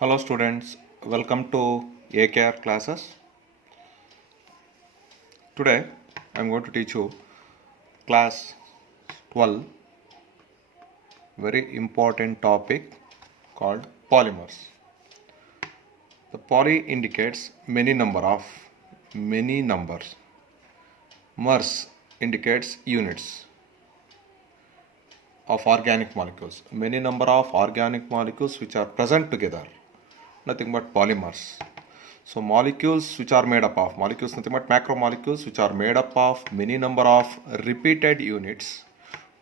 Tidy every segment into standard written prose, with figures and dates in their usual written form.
Hello students, welcome to AKR classes. Today I am going to teach you class 12 very important topic called polymers. The poly indicates many numbers. Mers indicates units of organic molecules. Many number of organic molecules which are present together. Nothing but polymers. So molecules which are made up of nothing but macromolecules which are made up of many number of repeated units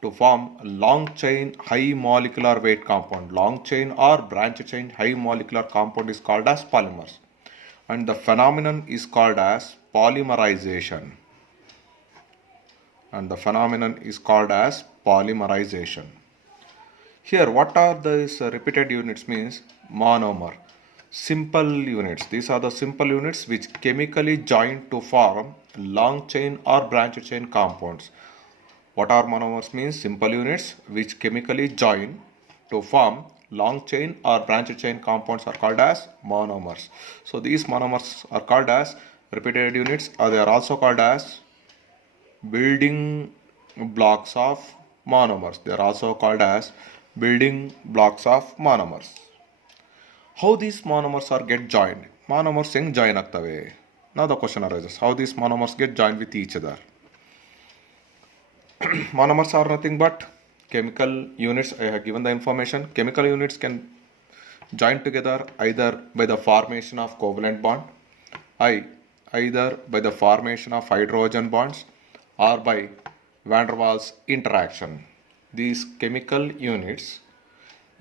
to form long chain high molecular weight compound. Long chain or branch chain high molecular compound is called as polymers, and the phenomenon is called as polymerization. Here, what are these repeated units means? Monomer. Simple units. These are the simple units which chemically join to form long chain or branch chain compounds. What are monomers means? Simple units which chemically join to form long chain or branch chain compounds are called as monomers. So these monomers are called as repeated units, or they are also called as building blocks of monomers. How these monomers are get joined? Monomers ಹೆಂಗ್ join ಆಗ್ತವೆ? Now the question arises, how these monomers get joined with each other? Monomers are nothing but chemical units. I have given the information. Chemical units can join together either by the formation of covalent bond, either by the formation of hydrogen bonds, or by van der Waals interaction. These chemical units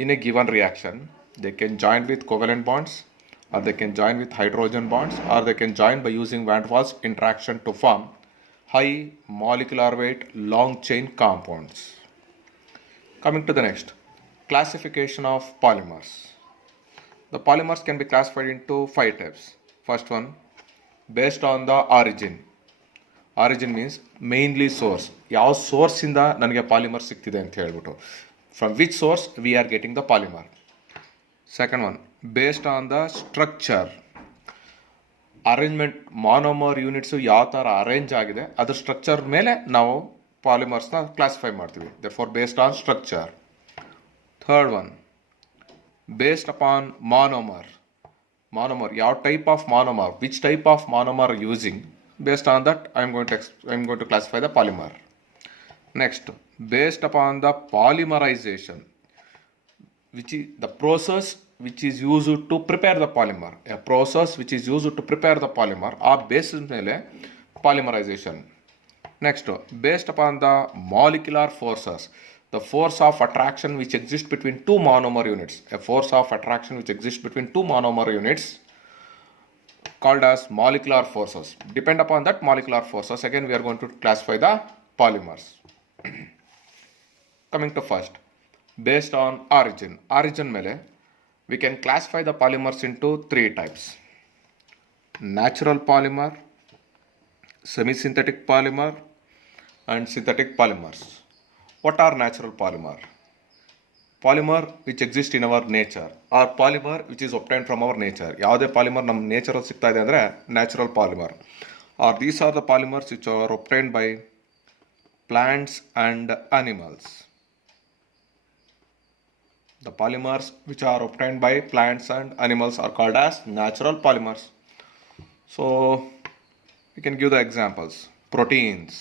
in a given reaction, they can join with covalent bonds, or they can join with hydrogen bonds, or they can join by using van der Waals interaction to form high molecular weight long chain compounds. Coming to the next, classification of polymers. The polymers can be classified into 5 types. First one, based on the origin. Origin means mainly source. ಯಾವ ಸೋರ್ಸಿಂದ ನನಗೆ polymer ಸಿಗ್ತಿದೆ ಅಂತ ಹೇಳ್ಬಿಟ್ಟು, from which source we are getting the polymer. Second one, based on the structure. Arrangement, monomer units ಯಾವ ಥರ arrange ಆಗಿದೆ ಅದ್ರ structure ಮೇಲೆ ನಾವು ಪಾಲಿಮರ್ಸ್ನ ಕ್ಲಾಸಿಫೈ ಮಾಡ್ತೀವಿ. therefore based on structure. Third one, based upon monomer. ಯಾವ type of monomer, which type of monomer using, based on that I am going to classify the polymer. Next, based upon the polymerization, which is the process which is used to prepare the polymer. A process which is used to prepare the polymer, ಆ basis ಮೇಲೆ polymerization. Next, based upon the molecular forces, the force of attraction which exists between two monomer units. A force of attraction which exists between two monomer units called as molecular forces. Depend upon that molecular forces, again we are going to classify the polymers. Coming to first, based on origin ಮೇಲೆ we can classify the polymers into 3 types: natural polymer, semi-synthetic polymer, and synthetic polymers. What are natural polymer? Polymer which exist in our nature, or polymer which is obtained from our nature. ಯಾವುದೇ polymer ನಮ್ಮ ನೇಚರಲ್ಲಿ ಸಿಗ್ತಾ ಇದೆ ಅಂದರೆ natural polymer. Or these are the polymers which are obtained by plants and animals. The polymers which are obtained by plants and animals are called as natural polymers. So we can give the examples. Proteins,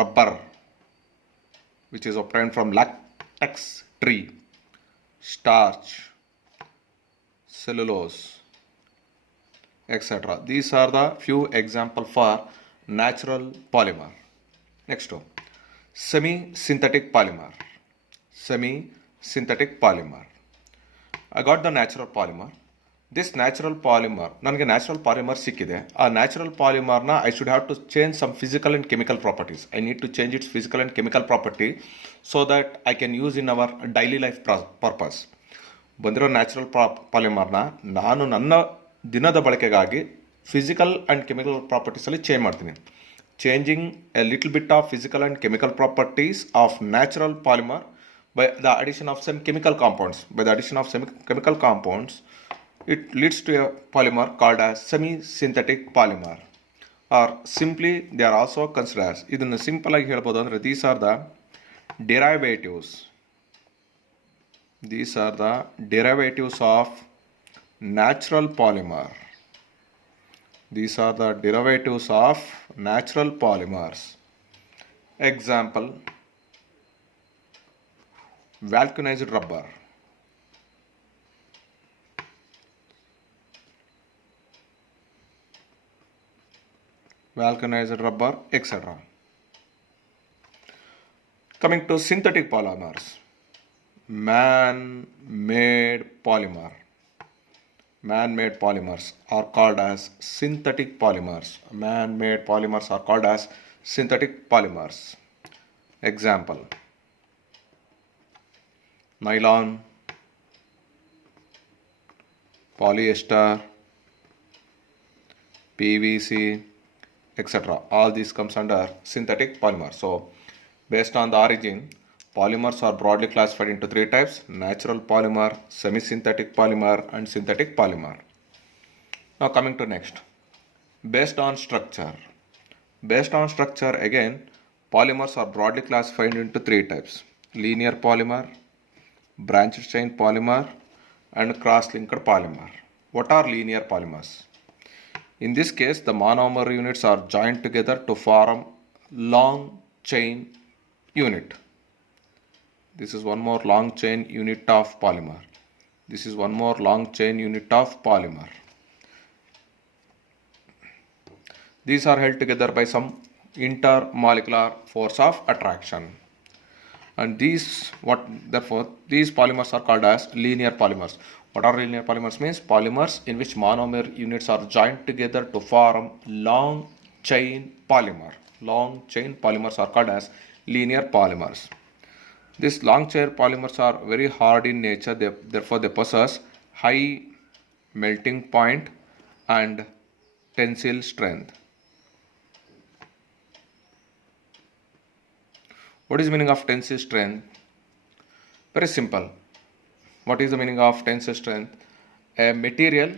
rubber which is obtained from latex tree, starch, cellulose, etc. These are the few examples for natural polymer. Next, semi-synthetic polymer. I got the natural polymer. This natural polymer, ನನಗೆ natural polymer ಸಿಕ್ಕಿದೆ. ಆ natural ಪಾಲಿಮರ್ನ I should have to change some physical and chemical properties. I need to change its physical and chemical property so that I can use in our daily life purpose. ಬಂದಿರೋ natural ಪಾಲಿಮರ್ನ ನಾನು ನನ್ನ ದಿನದ ಬಳಕೆಗಾಗಿ physical and chemical ಪ್ರಾಪರ್ಟೀಸಲ್ಲಿ change ಮಾಡ್ತೀನಿ. changing a little bit of physical and chemical properties of natural polymer by the addition of some chemical compounds. By the addition of some chemical compounds, it leads to a polymer called as semi-synthetic polymer, or simply they are also considered as. ಇದನ್ನು simple ಆಗಿ ಹೇಳ್ಬೋದು ಅಂದರೆ these are the derivatives. These are the derivatives of natural polymer. These are the derivatives of natural polymers. Example, vulcanized rubber. Vulcanized rubber, etc. Coming to synthetic polymers. Man-made polymer. Man-made polymers are called as synthetic polymers. Man-made polymers are called as synthetic polymers. Example, nylon, polyester, PVC, etc. All these comes under synthetic polymer. So based on the origin, polymers are broadly classified into three types: natural polymer, semi-synthetic polymer, and synthetic polymer. Now coming to next, based on structure. Based on structure, again, polymers are broadly classified into three types: linear polymer, branched chain polymer, and cross-linked polymer. What are linear polymers? In this case, the monomer units are joined together to form long chain unit. This is one more long chain unit of polymer. This is one more long chain unit of polymer. These are held together by some intermolecular force of attraction. And therefore, these polymers are called as linear polymers. What are linear polymers? Means polymers in which monomer units are joined together to form long chain polymer. Long chain polymers are called as linear polymers. These long chain polymers are very hard in nature, therefore they possess high melting point and tensile strength. What is the meaning of tensile strength? Very simple. What is the meaning of tensile strength? A material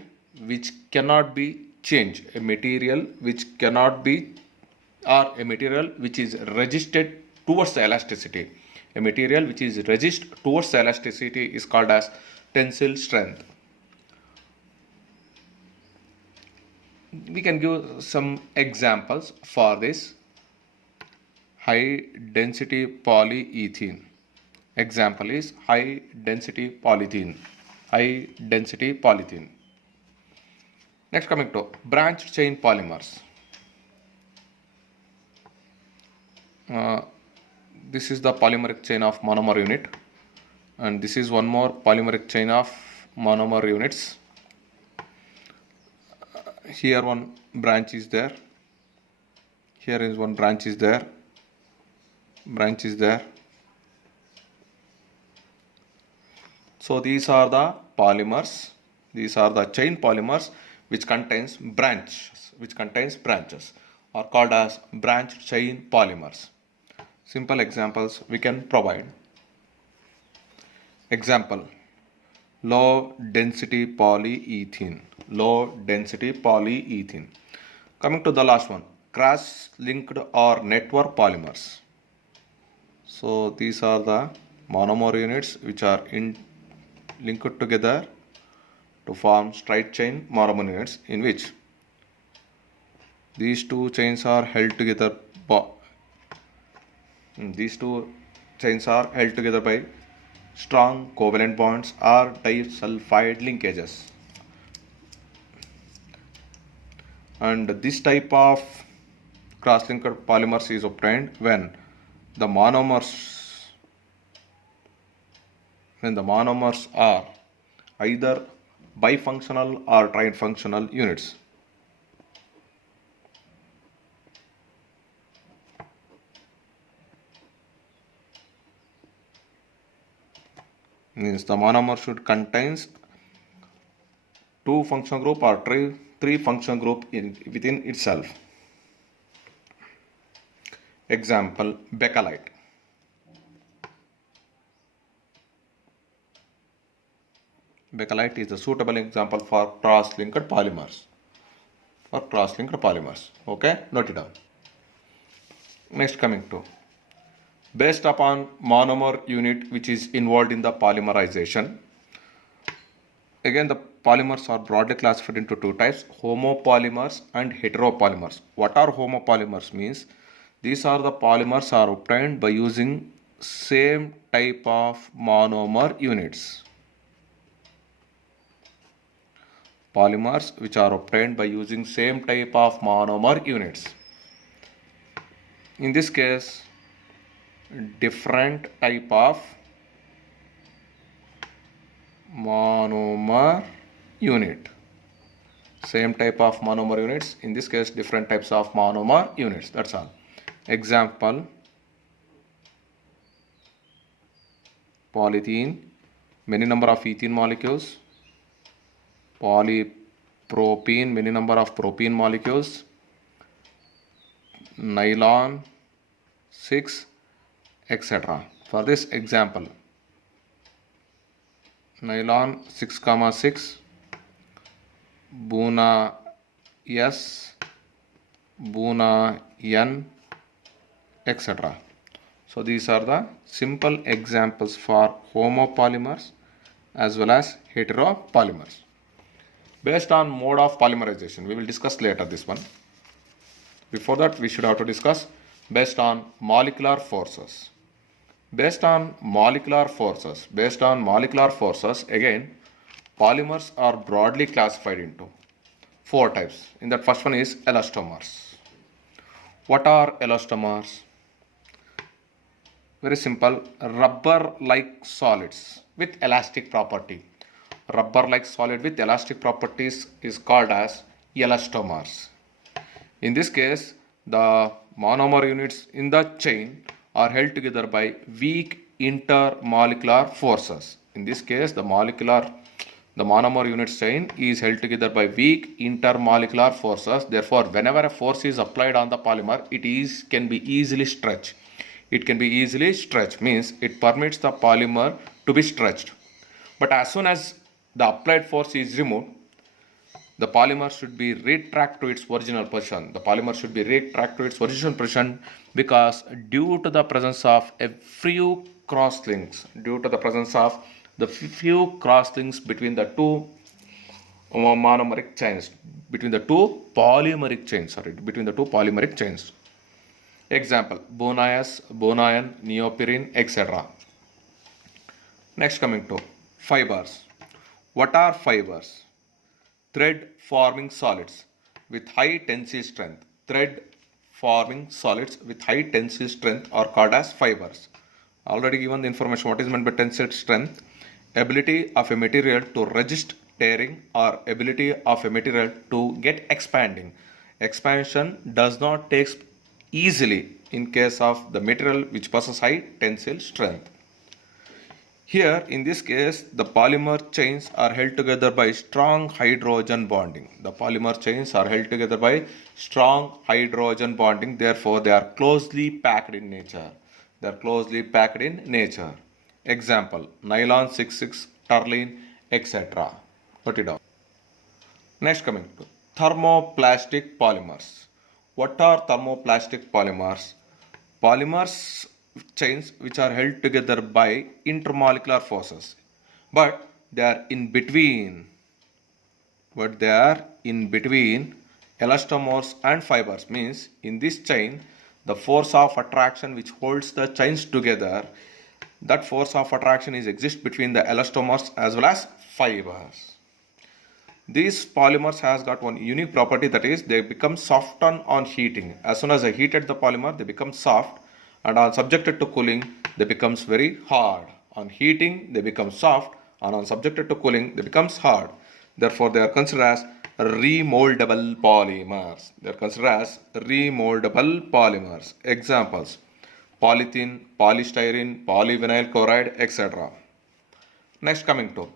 which cannot be changed. A material which cannot be, or a material which is resisted towards the elasticity. A material which is resist towards the elasticity is called as tensile strength. We can give some examples for this. High density polyethylene. Example is high density polyethylene. High density polyethylene. Next, coming to branched chain polymers. This is the polymeric chain of monomer unit, and this is one more polymeric chain of monomer units. Here one branch is there. Here is one branch is there. Branch is there. So these are the polymers. These are the chain polymers which contains branches, are called as branched chain polymers. Simple examples we can provide. Example, low density polyethylene. Low density polyethylene. Coming to the last one, cross-linked or network polymers. So these are the monomer units which are linked together to form straight chain monomer units, in which these two chains are held together by strong covalent bonds or disulfide linkages. And this type of cross-linked polymers is obtained when the monomers are either bifunctional or trifunctional units. Means the monomer should contains two functional group or three functional group within itself. Example, Bakelite. Bakelite is a suitable example for cross-linked polymers. Okay, note it down. Next, coming to based upon monomer unit which is involved in the polymerization. Again, the polymers are broadly classified into two types: homopolymers and heteropolymers. What are homopolymers? Means these are the polymers are obtained by using same type of monomer units. Polymers which are obtained by using same type of monomer units. In this case, different type of monomer unit. Same type of monomer units. In this case, different types of monomer units. That's all. Example, polythene, many number of ethene molecules. Polypropene, many number of propene molecules. Nylon 6, etc. For this example, nylon 6,6, Buna S, Buna N, etc. So these are the simple examples for homopolymers as well as heteropolymers. Based on mode of polymerization, we will discuss later this one. Before that, we should have to discuss based on molecular forces. Based on molecular forces, again, polymers are broadly classified into four types. In that, first one is elastomers. What are elastomers? Very simple, rubber-like solids with elastic property. Rubber-like solid with elastic properties is called as elastomers. In this case, the monomer units in the chain are held together by weak intermolecular forces. In this case, the monomer units chain is held together by weak intermolecular forces. Therefore, whenever a force is applied on the polymer, it can be easily stretched. Means it permits the polymer to be stretched. But as soon as the applied force is removed, the polymer should be retract to its original position. Because due to the presence of a few crosslinks, between the two polymeric chains. Example, Bonaeus, Bonayan, neoprene, etc. Next, coming to fibers. What are fibers? Thread forming solids with high tensile strength. Are called as fibers. Already given the information what is meant by tensile strength. Ability of a material to resist tearing or ability of a material to get expanding. Expansion does not take easily in case of the material which possesses high tensile strength. Here, in this case, the polymer chains are held together by strong hydrogen bonding. Therefore, they are closely packed in nature. Example, nylon 6,6, terline, etc. Put it down. Next, coming to thermoplastic polymers. What are thermoplastic polymers? Polymers chains which are held together by intermolecular forces, but they are in between elastomers and fibers. Means in this chain, the force of attraction which holds the chains together, that force of attraction exists between the elastomers as well as fibers. These polymers has got one unique property, that is they become soften on heating. As soon as I heated the polymer, they become soft, and on subjected to cooling, they becomes very hard. On heating, they become soft, and on subjected to cooling, they becomes hard. Therefore, they are considered as remoldable polymers. Examples, polythene, polystyrene, polyvinyl chloride, etc. Next, coming to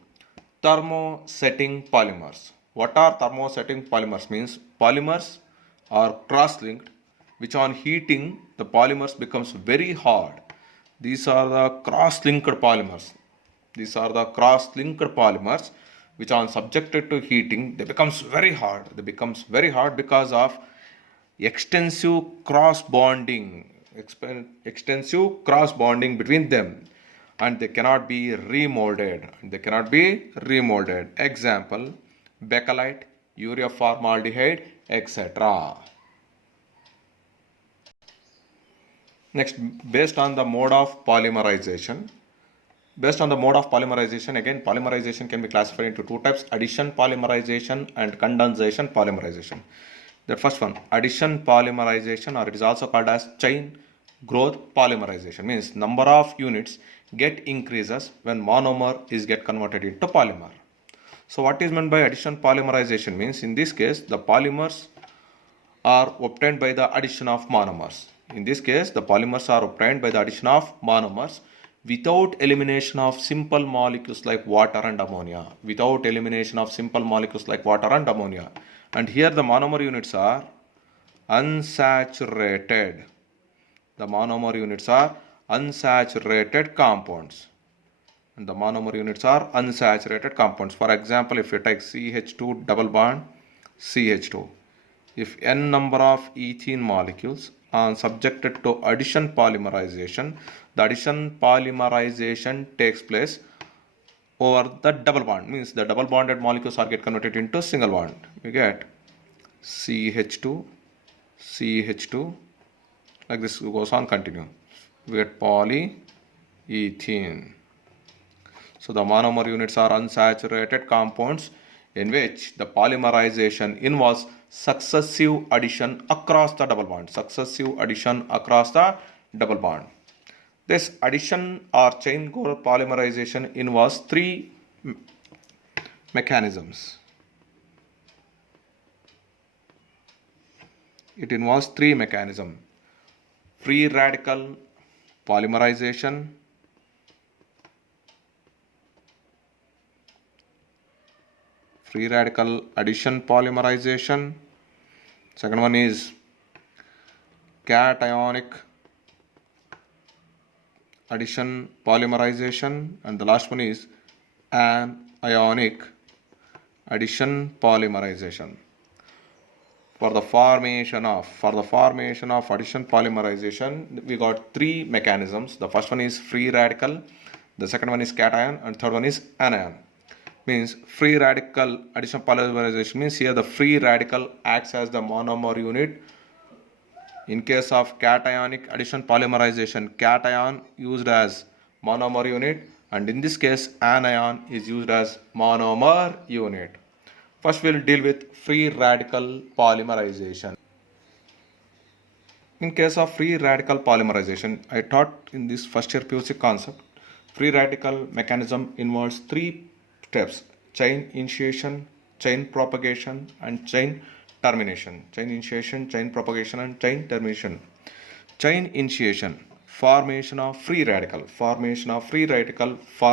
thermosetting polymers. What are thermosetting polymers? Means polymers are cross-linked which on heating the polymers becomes very hard. These are the cross-linked polymers. These are the cross-linked polymers which are subjected to heating. They becomes very hard. They becomes very hard because of extensive cross bonding, extensive cross bonding between them, and they cannot be remolded. They cannot be remolded. Example: bakelite, urea formaldehyde, etc. Next, based on the mode of polymerization. Based on the mode of polymerization, again, polymerization can be classified into two types: addition polymerization and condensation polymerization. The first one, addition polymerization, or it is also called as chain growth polymerization, means number of units get increases when monomer is get converted into polymer. So what is meant by addition polymerization means, in this case, the polymers are obtained by the addition of monomers. In this case, the polymers are obtained by the addition of monomers without elimination of simple molecules like water and ammonia. Without elimination of simple molecules like water and ammonia. And here the monomer units are unsaturated. The monomer units are unsaturated compounds. And the monomer units are unsaturated compounds. For example, if you take CH2 double bond CH2, if n number of ethene molecules are subjected to addition polymerization, the addition polymerization takes place over the double bond, means the double bonded molecules are get converted into single bond. You get CH2, CH2, like this goes on continue. We get polyethene. So the monomer units are unsaturated compounds in which the polymerization involves successive addition across the double bond. Successive addition across the double bond. This addition or chain growth polymerization involves three mechanisms. It involves three mechanisms: free radical polymerization, free radical addition polymerization, second one is cationic addition polymerization, and the last one is anionic addition polymerization. For the formation of addition polymerization, we got three mechanisms. The first one is free radical, the second one is cation, and third one is anion. Means free radical addition polymerization means here the free radical acts as the monomer unit. In case of cationic addition polymerization, cation used as monomer unit, and in this case anion is used as monomer unit. First we'll deal with free radical polymerization. In case of free radical polymerization, I taught in this first year PUC concept, free radical mechanism involves three steps: chain initiation, chain propagation, and chain termination. Chain initiation, chain propagation, and chain termination. Chain initiation, formation of free radical for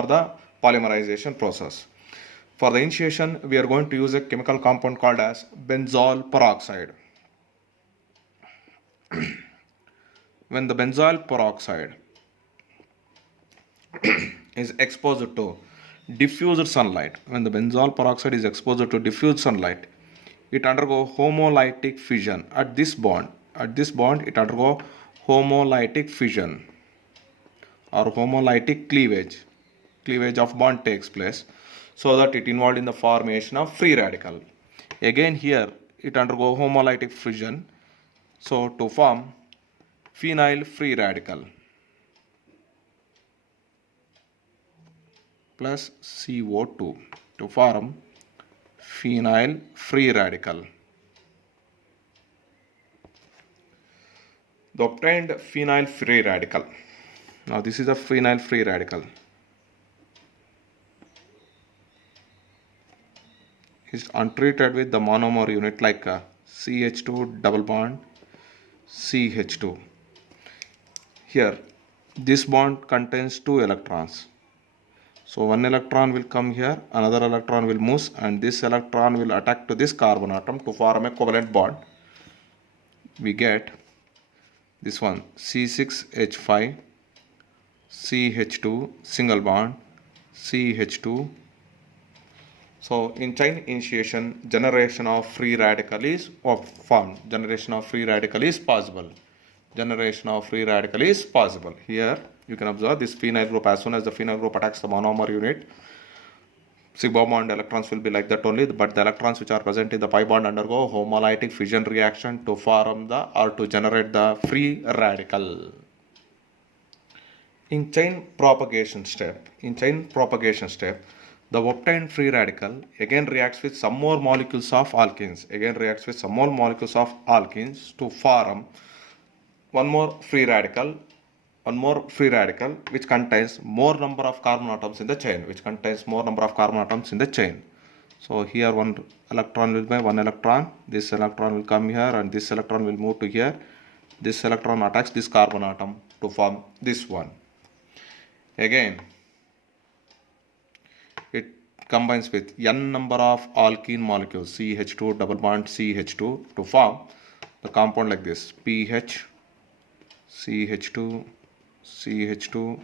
the polymerization process. For the initiation, we are going to use a chemical compound called as benzoyl peroxide. When the benzoyl peroxide is exposed to diffused sunlight, it undergoes homolytic fission. At this bond, it undergoes homolytic fission or homolytic cleavage. Cleavage of bond takes place, so that it involved in the formation of free radical. Again here it undergoes homolytic fission, so to form phenyl free radical plus CO2 to form phenyl free radical. The obtained phenyl free radical. Now this is a phenyl free radical. Is untreated with the monomer unit like CH2 double bond CH2. Here this bond contains two electrons. So one electron will come here, another electron will move, and this electron will attack to this carbon atom to form a covalent bond. We get this one C6H5 CH2 single bond CH2. So in chain initiation, generation of free radical is formed. Generation of free radical is possible. Generation of free radical is possible. Here you can observe this phenyl group, as soon as the phenyl group attacks the monomer unit, sigma bond electrons will be like that only, but the electrons which are present in the pi bond undergo homolytic fission reaction to form the or to generate the free radical. In chain propagation step, the obtained free radical again reacts with some more molecules of alkenes, to form one more free radical which contains more number of carbon atoms in the chain, So here one electron will be one electron, this electron will come here and this electron will move to here. This electron attacks this carbon atom to form this one. Again, it combines with n number of alkene molecules, CH2 double bond CH2, to form the compound like this: PH, CH2, CH2,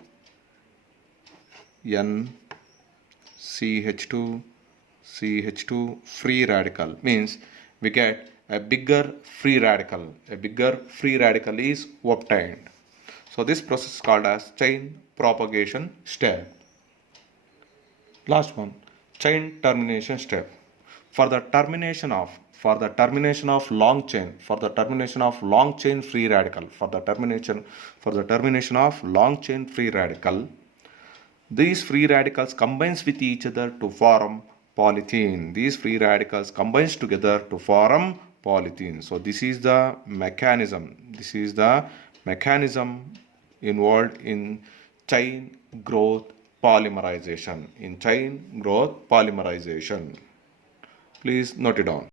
N, CH2, CH2, free radical. Means we get a bigger free radical. A bigger free radical is obtained. So this process is called as chain propagation step. Last one, chain termination step. For the termination of long chain free radical, these free radicals combines with each other to form polythene. So this is the mechanism involved in chain growth polymerization. Please note it down.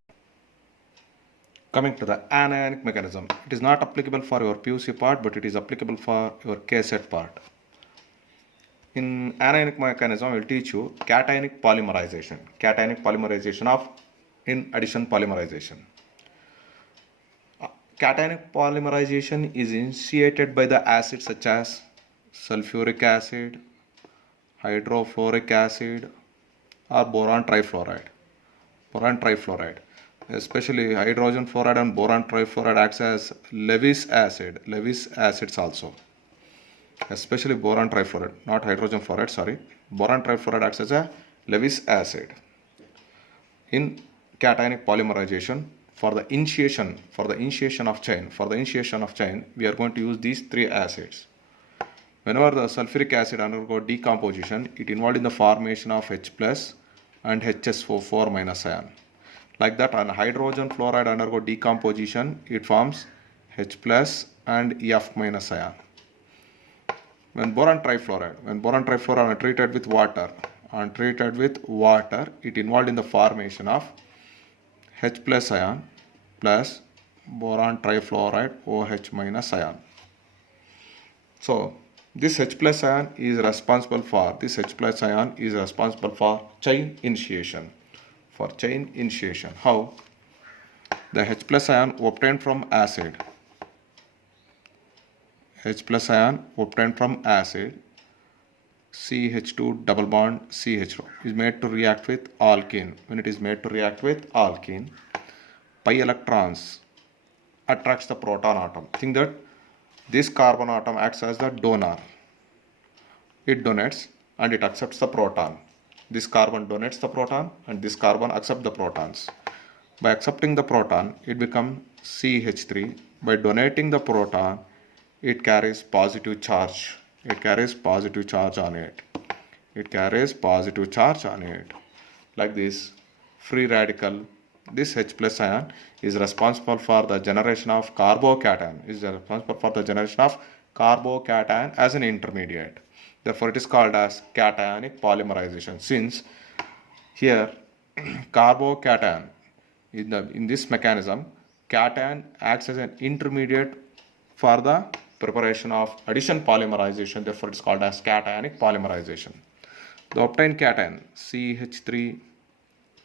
Coming to the anionic mechanism, it is not applicable for your PUC part, but it is applicable for your KSET part. In anionic mechanism, I will teach you cationic polymerization of in addition polymerization. Cationic polymerization is initiated by the acids such as sulfuric acid, hydrofluoric acid, or boron trifluoride. Especially hydrogen fluoride and boron trifluoride acts as Lewis acids also. Especially boron trifluoride, not hydrogen fluoride, sorry. Boron trifluoride acts as a Lewis acid. In cationic polymerization, for the initiation of chain, we are going to use these three acids. Whenever the sulfuric acid undergo decomposition, it involved in the formation of H plus and HSO4 minus ion. Like that, on hydrogen fluoride undergo decomposition, it forms H plus and F minus ion. When boron trifluoride are treated with water, it involved in the formation of H plus ion plus boron trifluoride OH minus ion. So this H plus ion is responsible for chain initiation. How? The H plus ion obtained from acid, CH2 double bond CH is made to react with alkene. When it is made to react with alkene, pi electrons attracts the proton atom. Think that this carbon atom acts as the donor. It donates and it accepts the proton. This carbon donates the proton and this carbon accepts the protons. By accepting the proton, it becomes CH3. By donating the proton, it carries positive charge. Like this, free radical, this H plus ion is responsible for the generation of carbocation. As an intermediate. Therefore, it is called as cationic polymerization. Since here carbocation in this mechanism, cation acts as an intermediate for the preparation of addition polymerization. Therefore, it is called as cationic polymerization. The obtained cation CH3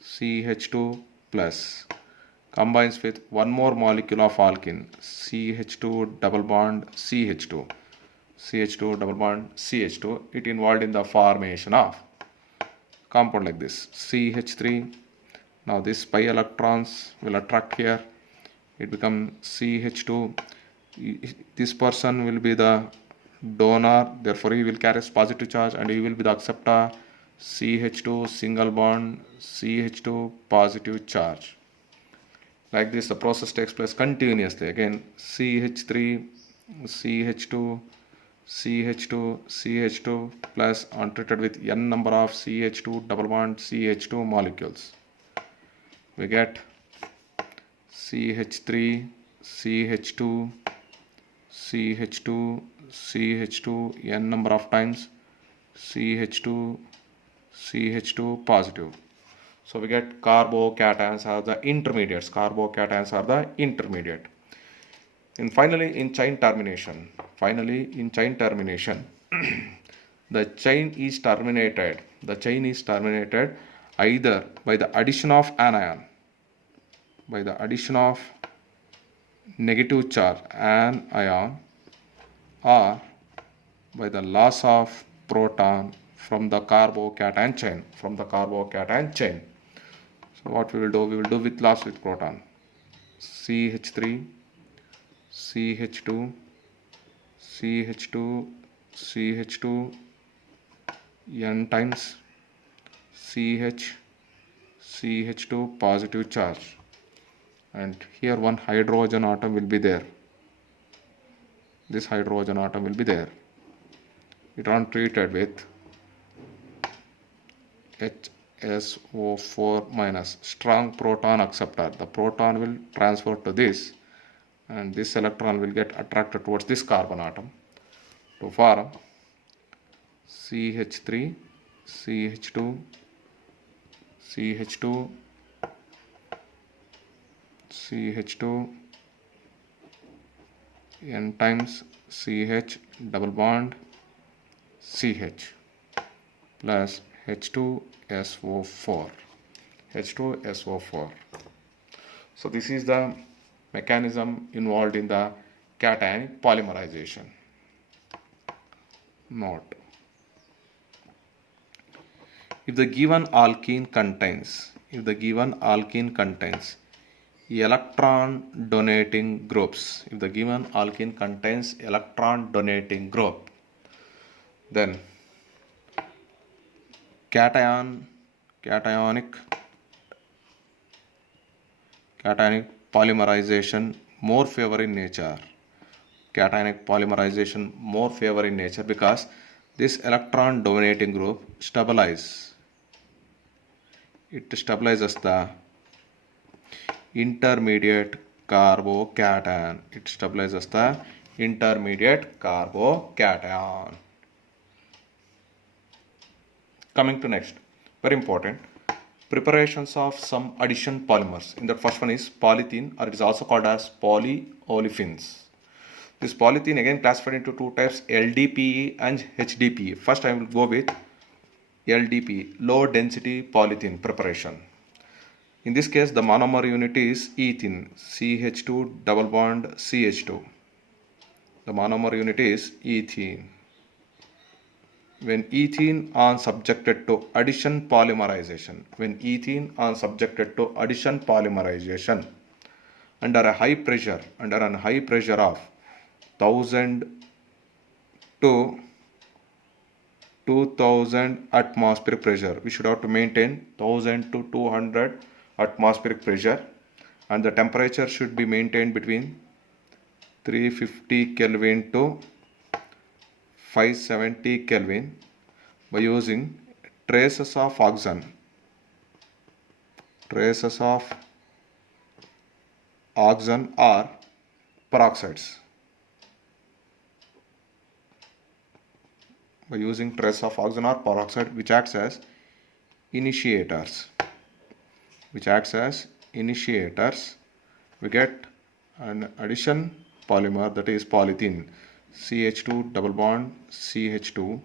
CH2 plus combines with one more molecule of alkene, CH2 double bond CH2, CH2 double bond CH2. It involved in the formation of compound like this, CH3. Now this pi electrons will attract here, it becomes CH2. This person will be the donor, therefore he will carry positive charge, and he will be the acceptor, CH2 single bond CH2 positive charge. Like this the process takes place continuously. Again CH3 CH2 CH2 CH2 plus untreated with n number of CH2 double bond CH2 molecules. We get CH3 CH2 CH2 CH2 n number of times CH2 CH2 positive. So we get carbocations are the intermediates. Carbocations are the intermediate. And finally in chain termination, the chain is terminated. The chain is terminated either by the addition of anion, by the addition of negative charge anion, or by the loss of proton from the carbocation chain. So what we will do? We will do with loss with proton. CH3 CH2 CH2 CH2 n times CH2 positive charge, and here one hydrogen atom will be there. This hydrogen atom will be there. It on treated with HSO4 minus, strong proton acceptor. The proton will transfer to this, and this electron will get attracted towards this carbon atom to form CH3 CH2 CH2 CH2 n times CH double bond CH plus H2SO4. So this is the mechanism involved in the cationic polymerization. Note: if the given alkene contains electron donating groups, then cationic polymerization more favor in nature. Because this electron dominating group stabilizes the intermediate carbocation. Coming to next, very important, preparations of some addition polymers. In the first one is polythene, or it is also called as polyolefins. This polythene again classified into two types, LDPE and HDPE. First I will go with LDPE, low density polythene preparation. In this case the monomer unit is ethene, CH2 double bond CH2. The monomer unit is ethene. When ethene are subjected to addition polymerization, under a high pressure of 1000 to 2000 atmospheric pressure, we should have to maintain 1000 to 200 atmospheric pressure, and the temperature should be maintained between 350 Kelvin to 570 Kelvin by using traces of oxygen or peroxides. Which acts as initiators. We get an addition polymer, that is polythene, CH2 double bond CH2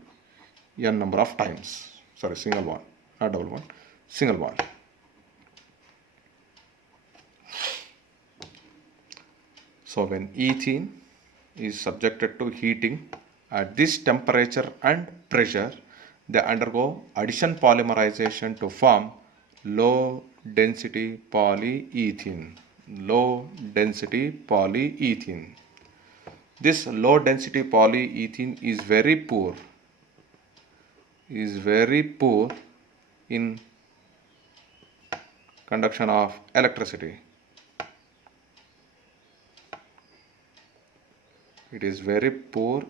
n number of times. Single bond, not double bond, single bond. So when ethene is subjected to heating at this temperature and pressure, they undergo addition polymerization to form low density polyethene. Low density polyethene. This low density polyethene is very poor in conduction of electricity. It is very poor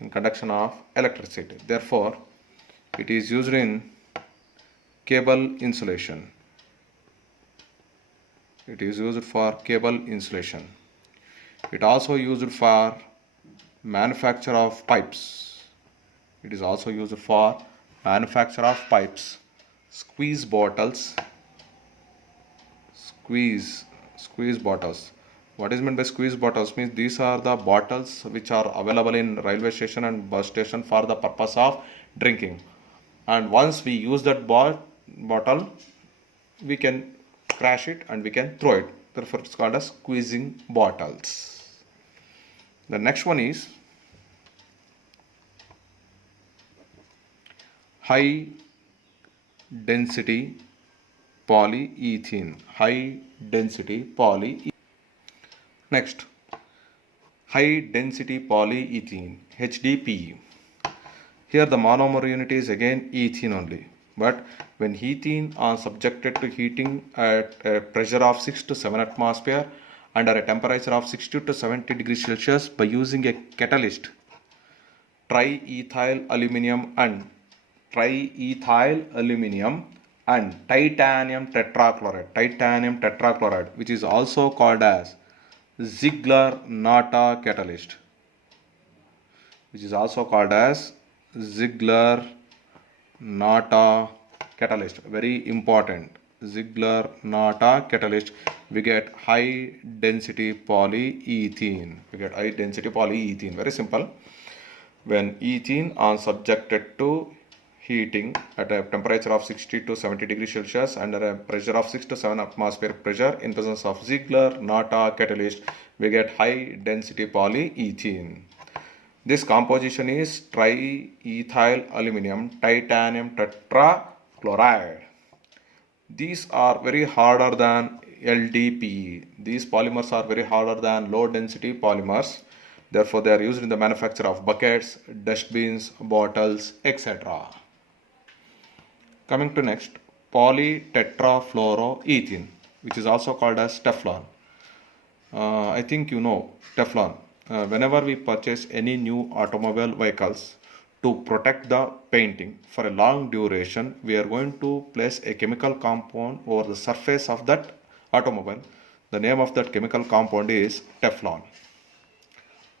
in conduction of electricity. Therefore, it is used in cable insulation. It is used for cable insulation. It also used for manufacture of pipes. It is also used for manufacture of pipes. Squeeze bottles. Squeeze bottles. What is meant by squeeze bottles? Means these are the bottles which are available in railway station and bus station for the purpose of drinking. And once we use that bottle, we can crash it and we can throw it. Therefore, it's called as squeezing bottles. The next one is high density polyethene. High density polyethene. Next, high density polyethene, HDPE. Here the monomer unit is again ethene only. But when ethene are subjected to heating at a pressure of 6 to 7 atmosphere under a temperature of 60 to 70 degrees Celsius by using a catalyst, triethyl aluminum and titanium tetrachloride, which is also called as Ziegler-Natta catalyst, Ziegler-Natta catalyst, very important. Ziegler-Natta catalyst, we get high density polyethene. Very simple. When ethene are subjected to heating at a temperature of 60 to 70 degrees Celsius under a pressure of 6 to 7 atmospheric pressure in presence of Ziegler-Natta catalyst, we get high density polyethene. This composition is triethyl aluminum titanium tetrachloride. These are very harder than LDPE. These polymers are very harder than low density polymers. Therefore, they are used in the manufacture of buckets, dustbins, bottles, etc. Coming to next, polytetrafluoroethene, which is also called as Teflon. I think you know Teflon. Whenever we purchase any new automobile vehicles, to protect the painting for a long duration, we are going to place a chemical compound over the surface of that automobile. The name of that chemical compound is Teflon.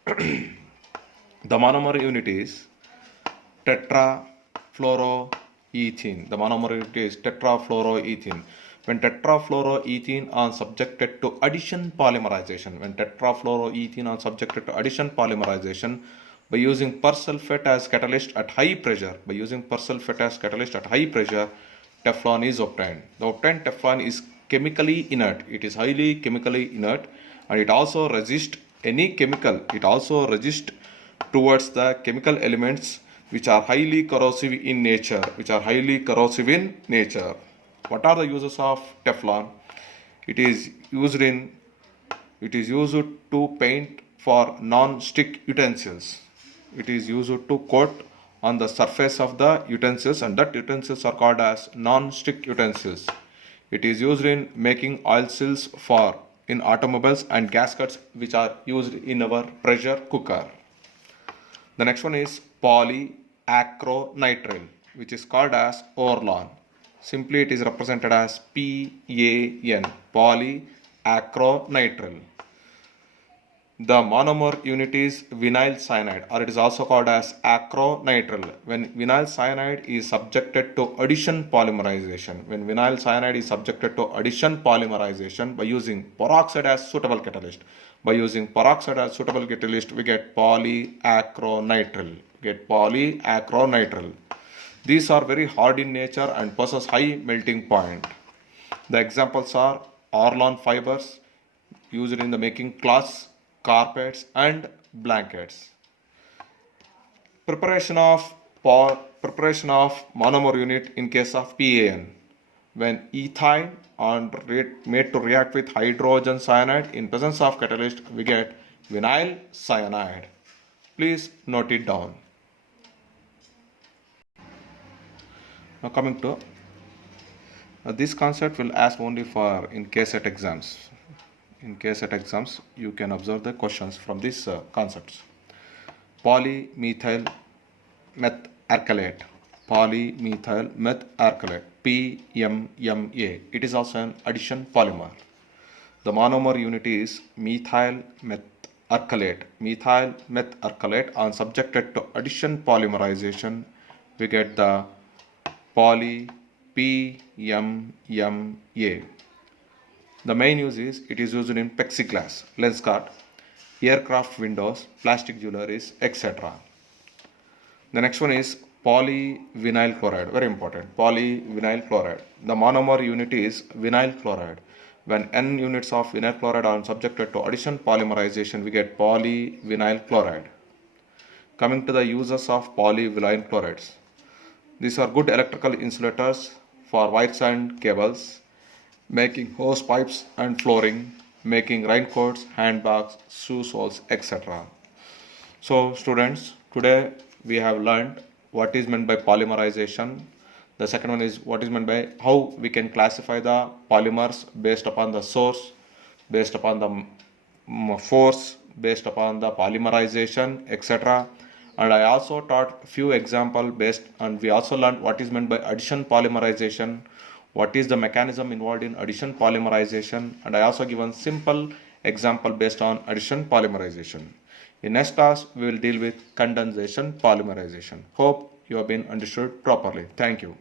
The monomer unit is tetrafluoroethene. When tetrafluoroethene are subjected to addition polymerization, by using persulfate as catalyst at high pressure, Teflon is obtained. The obtained Teflon is chemically inert. It is highly chemically inert, and it also resists any chemical. It also resists towards the chemical elements which are highly corrosive in nature. What are the uses of Teflon? It is used to paint for non-stick utensils. It is used to coat on the surface of the utensils, and that utensils are called as non-stick utensils. It is used in making oil seals in automobiles and gaskets which are used in our pressure cooker. The next one is polyacrylonitrile, which is called as Orlon. Simply it is represented as PAN, polyacrylonitrile. The monomer unit is vinyl cyanide, or it is also called as acrylonitrile. When vinyl cyanide is subjected to addition polymerization, by using peroxide as suitable catalyst, we get polyacrylonitrile. These are very hard in nature and possess high melting point. The examples are Orlon fibers, used in the making cloths, carpets and blankets. Preparation of monomer unit in case of PAN. When ethyne are made to react with hydrogen cyanide in presence of catalyst, we get vinyl cyanide. Please note it down. Now coming to this concept will ask only for in KSET exams. In KSET exams, you can observe the questions from these concepts. Polymethyl methalkylate. Polymethyl methalkylate. PMMA. It is also an addition polymer. The monomer unit is methyl methalkylate. Methyl methalkylate on subjected to addition polymerization, we get the poly PMMA. The main use is it is used in plexiglass, lens guard, aircraft windows, plastic jewelries, etc. The next one is polyvinyl chloride, very important. Polyvinyl chloride. The monomer unit is vinyl chloride. When N units of vinyl chloride are subjected to addition polymerization, we get polyvinyl chloride. Coming to the uses of polyvinyl chlorides. These are good electrical insulators for wires and cables, making hose pipes and flooring, making raincoats, handbags, shoe soles, etc. So students, today we have learned what is meant by polymerization. The second one is what is meant by how we can classify the polymers based upon the source, based upon the force, based upon the polymerization, etc. And I also taught few example based, and we also learned what is meant by addition polymerization, what is the mechanism involved in addition polymerization, and I also given simple example based on addition polymerization. In next class, we will deal with condensation polymerization. Hope you have been understood properly. Thank you.